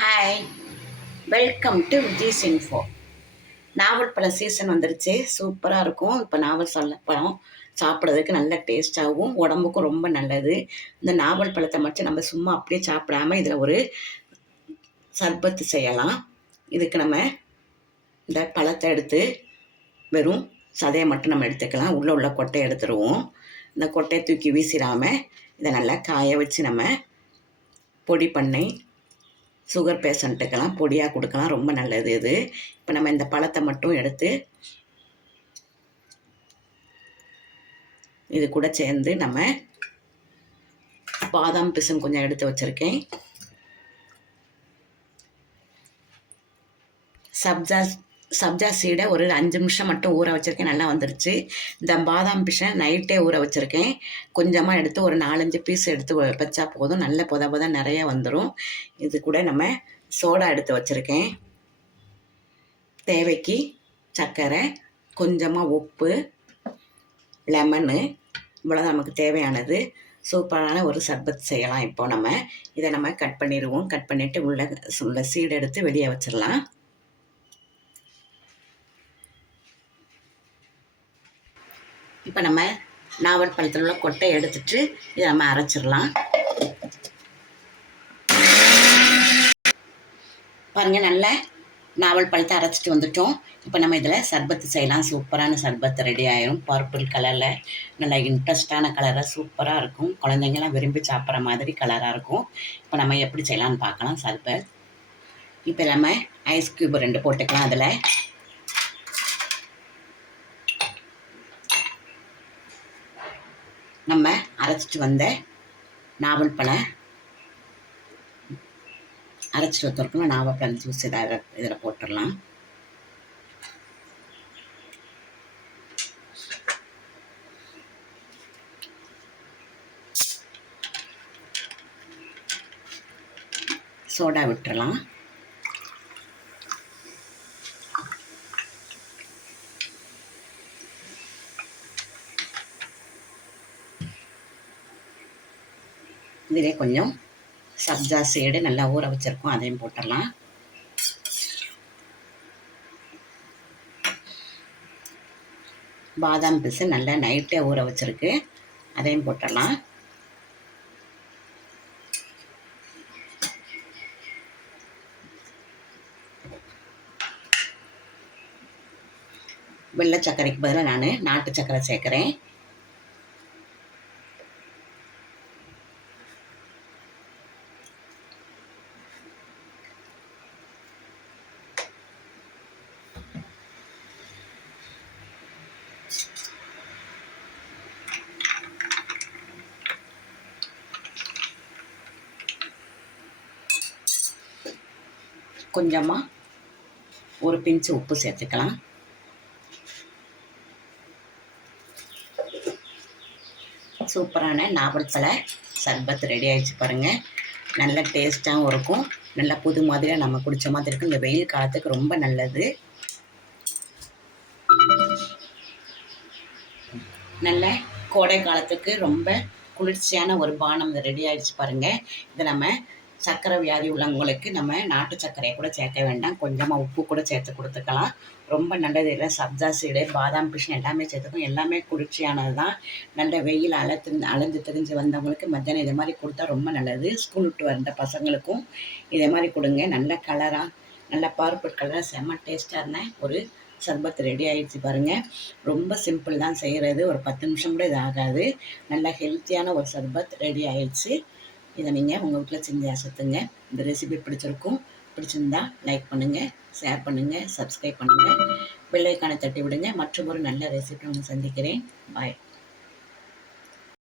Hi, welcome to Vijay's info. நாவல் பழ season வந்துருச்சு. சூப்பராக இருக்கும். இப்போ நாவல் பழம் சாப்பிட்றதுக்கு நல்ல டேஸ்ட்டாகவும் உடம்புக்கும் ரொம்ப நல்லது. இந்த நாவல் பழத்தை மட்டும் நம்ம சும்மா அப்படியே சாப்பிடாமல் இதில் ஒரு சர்பத்து செய்யலாம். இதுக்கு நம்ம இந்த பழத்தை எடுத்து வெறும் சதையை மட்டும் நம்ம எடுத்துக்கலாம். உள்ள கொட்டையை எடுத்துருவோம். இந்த கொட்டையை தூக்கி வீசிடாமல் இதை நல்லா காய வச்சு நம்ம பொடி பண்ணி சுகர் பேஷண்ட்டுக்கெல்லாம் பொடியாக கொடுக்கலாம். ரொம்ப நல்லது இது. இப்போ நம்ம இந்த பழத்தை மட்டும் எடுத்து இது கூட சேர்ந்து நம்ம பாதாம் பிசன் கொஞ்சம் எடுத்து வச்சுருக்கேன். சப்ஜா சீடை ஒரு 5 நிமிஷம் மட்டும் ஊற வச்சுருக்கேன். நல்லா வந்துருச்சு. இந்த பாதாம் பிசன் நைட்டே ஊற வச்சுருக்கேன். கொஞ்சமாக எடுத்து ஒரு 4-5 பீஸ் எடுத்து வச்சா போதும். நல்ல புத நிறைய வந்துடும். இது கூட நம்ம சோடா எடுத்து வச்சுருக்கேன். தேவைக்கு சர்க்கரை, கொஞ்சமாக உப்பு, லெமனு, இவ்வளோ நமக்கு தேவையானது. சூப்பரான ஒரு சர்பத் செய்யலாம். இப்போ நம்ம இதை நம்ம கட் பண்ணிடுவோம். கட் பண்ணிவிட்டு உள்ள சீடை எடுத்து வெளியே வச்சிடலாம். இப்போ நம்ம நாவல் பழத்தில் உள்ள கொட்டை எடுத்துட்டு இதை நம்ம அரைச்சிடலாம். பாருங்கள், நல்ல நாவல் பழத்தை அரைச்சிட்டு வந்துட்டோம். இப்போ நம்ம இதில் சர்பத்து செய்யலாம். சூப்பரான சர்பத்து ரெடி ஆயிரும். பர்பிள் கலரில் நல்ல இன்ட்ரெஸ்டான கலராக சூப்பராக இருக்கும். குழந்தைங்களாம் விரும்பி சாப்பிட்ற மாதிரி கலராக இருக்கும். இப்போ நம்ம எப்படி செய்யலான்னு பார்க்கலாம். சர்பத் இப்போ நம்ம ஐஸ் க்யூப் 2 போட்டுக்கலாம். அதில் நம்ம அரைச்சிட்டு வந்த நாவல் பழம் அரைச்சிட்டு வச்சுருக்கோம். நாவல் பழம் ஜூஸ் இதில் போட்டுடலாம். சோடா விட்டுறலாம். இதிலே கொஞ்சம் சப்ஜா சீடு நல்லா ஊற வச்சுருக்கோம். அதையும் போட்டுடலாம். பாதாம் பிசு நல்லா நைட்டே ஊற வச்சுருக்கு. அதையும் போட்டுடலாம். வெள்ளை சர்க்கரைக்கு பதிலாக நான் நாட்டு சர்க்கரை சேர்க்குறேன். கொஞ்சமாக ஒரு பிஞ்சு உப்பு சேர்த்துக்கலாம். சூப்பரான நாவல் பழ சர்பத் ரெடி ஆகிடுச்சு பாருங்கள். நல்ல டேஸ்ட்டாகவும் இருக்கும். நல்ல புது மாதிரியாக நம்ம குடித்த மாதிரி இருக்கும். இந்த வெயில் காலத்துக்கு ரொம்ப நல்லது. நல்ல கோடை காலத்துக்கு ரொம்ப குளிர்ச்சியான ஒரு பானம் ரெடி ஆகிடுச்சு பாருங்கள். இதை நம்ம சர்க்கரை வியாதி உள்ளவங்களுக்கு நம்ம நாட்டு சர்க்கரையை கூட சேர்க்க வேண்டாம். கொஞ்சமாக உப்பு கூட சேர்த்து கொடுத்துக்கலாம். ரொம்ப நல்லது. இல்லை சப்ஜா சீடு, பாதாம் பிஷன் எல்லாமே சேர்த்துக்கும். எல்லாமே குளிர்ச்சியானது தான். நல்ல வெயில் அலைஞ்சு தெரிஞ்சு வந்தவங்களுக்கு மத்தியானம் இதை மாதிரி கொடுத்தா ரொம்ப நல்லது. ஸ்கூல் விட்டு வந்த பசங்களுக்கும் இதே மாதிரி கொடுங்க. நல்ல கலராக, நல்ல பர்பிள் கலராக செம்ம டேஸ்ட்டாக இருந்தேன் ஒரு சர்பத் ரெடி ஆகிடுச்சு பாருங்கள். ரொம்ப சிம்பிள் தான் செய்கிறது. ஒரு 10 நிமிஷம் கூட இது ஆகாது. நல்ல ஹெல்த்தியான ஒரு சர்பத் ரெடி ஆகிடுச்சு. இதை நீங்கள் உங்கள் வீட்டில் செஞ்சு அசத்துங்க. இந்த ரெசிபி பிடிச்சிருந்தா லைக் பண்ணுங்கள், ஷேர் பண்ணுங்கள், சப்ஸ்கிரைப் பண்ணுங்கள், பெல் ஐக்கானை தட்டி விடுங்க. மற்றும் ஒரு நல்ல ரெசிபி உங்களை சந்திக்கிறேன். பாய்.